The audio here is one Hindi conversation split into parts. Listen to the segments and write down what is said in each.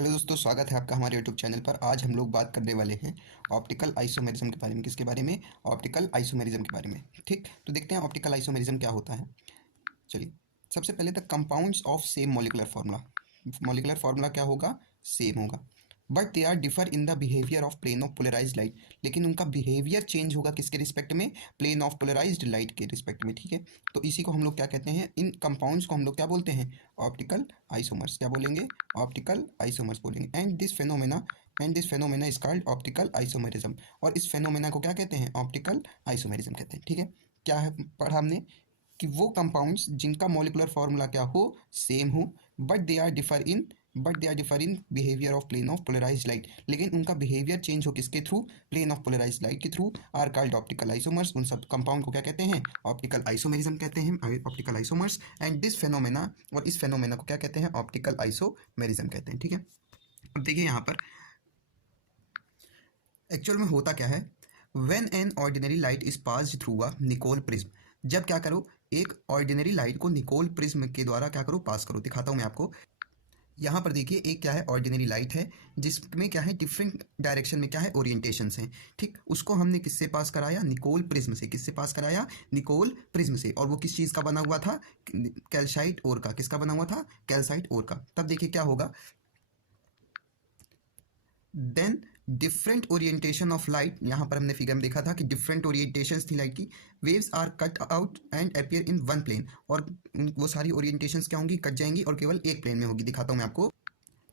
हेलो दोस्तों, स्वागत है आपका हमारे यूट्यूब चैनल पर। आज हम लोग बात करने वाले हैं ऑप्टिकल आइसोमेरिज्म के बारे में। किसके बारे में? ऑप्टिकल आइसोमेरिज्म के बारे में। ठीक, तो देखते हैं ऑप्टिकल आइसोमेरिज्म क्या होता है। चलिए, सबसे पहले तक compounds of same molecular formula. Molecular formula क्या होगा? सेम होगा, but they are differ in the behaviour of plane of polarised light. लेकिन उनका बिहेवियर चेंज होगा किसके रिस्पेक्ट में? प्लेन ऑफ पोलराइज्ड लाइट के रिस्पेक्ट में। ठीक है, तो इसी को हम लोग क्या कहते हैं? इन कंपाउंड्स को हम लोग क्या बोलते हैं? Optical isomers. क्या बोलेंगे? ऑप्टिकल आइसोमर्स बोलेंगे। And this phenomena is called optical isomerism. और इस फेनोमेना को क्या कहते हैं? ऑप्टिकल आइसोमेरिज्म कहते हैं। ठीक है, क्या है पढ़ा हमने? कि वो कंपाउंड्स जिनका मॉलिकुलर फार्मूला क्या हो? सेम हो, but they are differ in behaviour of plane of polarised light. लेकिन उनका बिहेवियर चेंज हो किसके through? Plane of polarised light के through. Are called optical isomers. उन सब कंपाउंड को क्या कहते हैं? ऑप्टिकल आइसोमेरिज्म कहते हैं, optical isomers. And this phenomena, और इस फेनोमेना को क्या कहते हैं? ऑप्टिकल आइसोमेरिज्म कहते हैं। ठीक है, अब देखिए यहाँ पर एक्चुअल में होता क्या है। When an ordinary light is passed through a Nicol prism. जब क्या करो? एक ऑर्डिनरी लाइट को निकोल प्रिज्म के द्वारा क्या करो? पास करो। दिखाता हूँ मैं आपको। यहाँ पर देखिए, एक क्या है? ऑर्डिनरी लाइट है, जिसमें क्या है? डिफरेंट डायरेक्शन में क्या है? ओरिएंटेशंस हैं। ठीक, उसको हमने किससे पास कराया? निकोल प्रिज्म से। किससे पास कराया? निकोल प्रिज्म से। और वो किस चीज़ का बना हुआ था? कैल्साइट ओर का। किसका बना हुआ था? कैल्साइट ओर का। तब देखिए क्या होगा। Then different orientation of light, यहाँ पर हमने फिगर में देखा था कि डिफरेंट ओरिएंटेशंस थी लाइट की। Waves are cut out and appear in one plane. और वो सारी ओरिएंटेशंस क्या होंगी? कट जाएंगी और केवल एक प्लेन में होगी। दिखाता हूँ मैं आपको।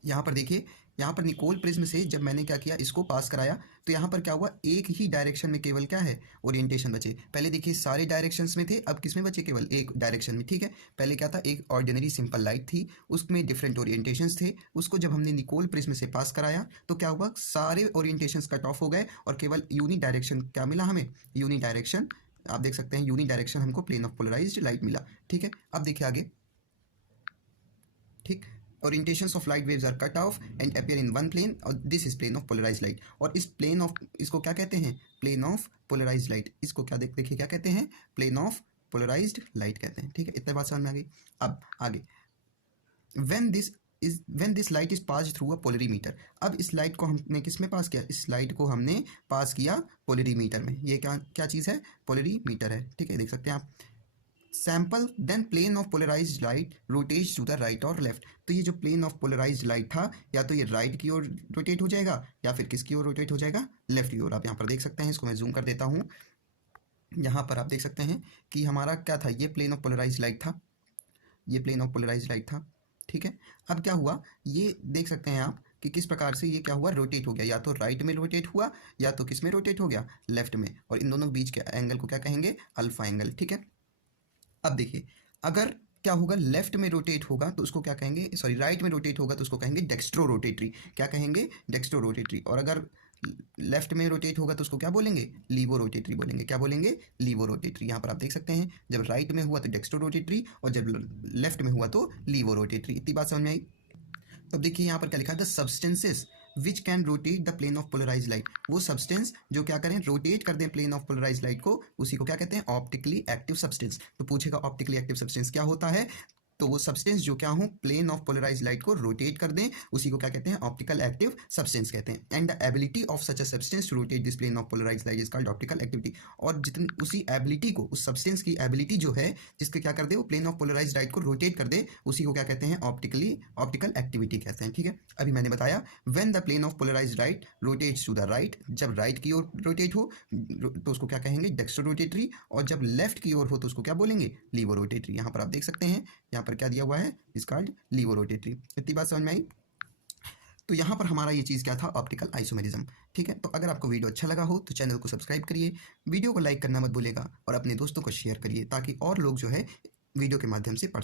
यहाँ पर देखिए, यहाँ पर निकोल प्रिज्म से जब मैंने क्या किया? इसको पास कराया, तो यहाँ पर क्या हुआ? एक ही डायरेक्शन में केवल क्या है? ओरिएंटेशन बचे। पहले देखिए सारे डायरेक्शंस में थे, अब किस में बचे? केवल एक डायरेक्शन में। ठीक है, पहले क्या था? एक ऑर्डिनरी सिंपल लाइट थी, उसमें डिफरेंट ओरिएंटेशंस थे। उसको जब हमने निकोल प्रिज्म से पास कराया तो क्या हुआ? सारे ओरिएंटेशंस कट ऑफ हो गए और केवल यूनी डायरेक्शन क्या मिला हमें? Uni direction. आप देख सकते हैं यूनी डायरेक्शन हमको प्लेन ऑफ पोलराइज्ड लाइट मिला। ठीक है, अब देखिए आगे। ठीक, orientations of light waves are cut off and appear in one plane, और this is plane of polarized light। और इस plane of, इसको क्या कहते हैं? plane of polarized light। इसको क्या देखिए क्या कहते हैं? plane of polarized light कहते हैं। ठीक है, इतने बात समझ में आ गई। अब आगे, when this light is passed through a polarimeter। अब इस लाइट को हमने किस में पास किया? इस लाइट को हमने पास किया पोलरीमीटर में। ये क्या क्या चीज़ है? पोलरीमीटर है। ठीक है, देख सकते हैं आप। Sample then plane of polarised light rotates to the right और लेफ्ट। तो ये जो प्लेन ऑफ पोलराइज्ड लाइट था, या तो ये राइट की ओर रोटेट हो जाएगा या फिर किसकी ओर रोटेट हो जाएगा? लेफ्ट की ओर। आप यहाँ पर देख सकते हैं, इसको मैं जूम कर देता हूँ। यहाँ पर आप देख सकते हैं कि हमारा क्या था? ये प्लेन ऑफ पोलराइज्ड लाइट था, ये प्लेन ऑफ पोलराइज्ड लाइट था। ठीक है, अब क्या हुआ? ये देख सकते हैं आप कि किस प्रकार से ये क्या हुआ? रोटेट हो गया। या तो राइट में रोटेट हुआ या तो किस में रोटेट हो गया? लेफ्ट में। और इन दोनों बीच के एंगल को क्या कहेंगे? Alpha angle. ठीक है, अब देखिए, अगर क्या होगा? लेफ्ट में रोटेट होगा तो उसको क्या कहेंगे? सॉरी, राइट में रोटेट होगा तो उसको कहेंगे डेक्स्ट्रो रोटेटरी। क्या कहेंगे? Dextrorotatory. और अगर लेफ्ट में रोटेट होगा तो उसको क्या बोलेंगे? लीवो रोटेटरी बोलेंगे। क्या बोलेंगे? Laevorotatory. यहाँ पर आप देख सकते हैं, जब राइट में हुआ तो डेक्स्ट्रो रोटेटरी और जब लेफ्ट में हुआ तो लीवो रोटेटरी। इतनी बात समझ में आई? तो देखिए यहाँ पर क्या लिखा है? The substances which can rotate the plane of polarise light. वो सब्सटेंस जो क्या करें? रोटेट कर दें प्लेन ऑफ पोलराइज लाइट को, उसी को क्या कहते हैं? Optically active substance. तो पूछेगा ऑप्टिकली एक्टिव सब्सटेंस क्या होता है? तो वो सब्सटेंस जो क्या हो? प्लेन ऑफ पोलराइज लाइट को रोटेट कर दें, उसी को क्या कहते हैं? ऑप्टिकल एक्टिव सब्सटेंस कहते हैं। And the ability of such a substance to rotate this plane of polarise light is called optical activity. और जितनी उसी एबिलिटी को, उस सब्सटेंस की एबिलिटी जो है, जिसके क्या कर दे? वो प्लेन ऑफ पोलराइज लाइट को रोटेट कर दे, उसी को क्या कहते हैं? ऑप्टिकल एक्टिविटी कहते हैं। ठीक है, अभी मैंने बताया when the plane of polarise light rotates to the right. जब राइट की ओर रोटेट हो तो उसको क्या कहेंगे? Dextrorotatory. और जब लेफ्ट की ओर हो तो उसको क्या बोलेंगे? Laevorotatory. यहाँ पर आप देख सकते हैं, यहाँ पर क्या दिया हुआ है? Is called laevorotatory. इतनी बात समझ में आई? तो यहाँ पर हमारा ये चीज़ क्या था? Optical isomerism. ठीक है, तो अगर आपको वीडियो अच्छा लगा हो तो चैनल को सब्सक्राइब करिए, वीडियो को लाइक करना मत भूलिएगा और अपने दोस्तों को शेयर करिए, ताकि और लोग जो है वीडियो के माध्यम से पढ़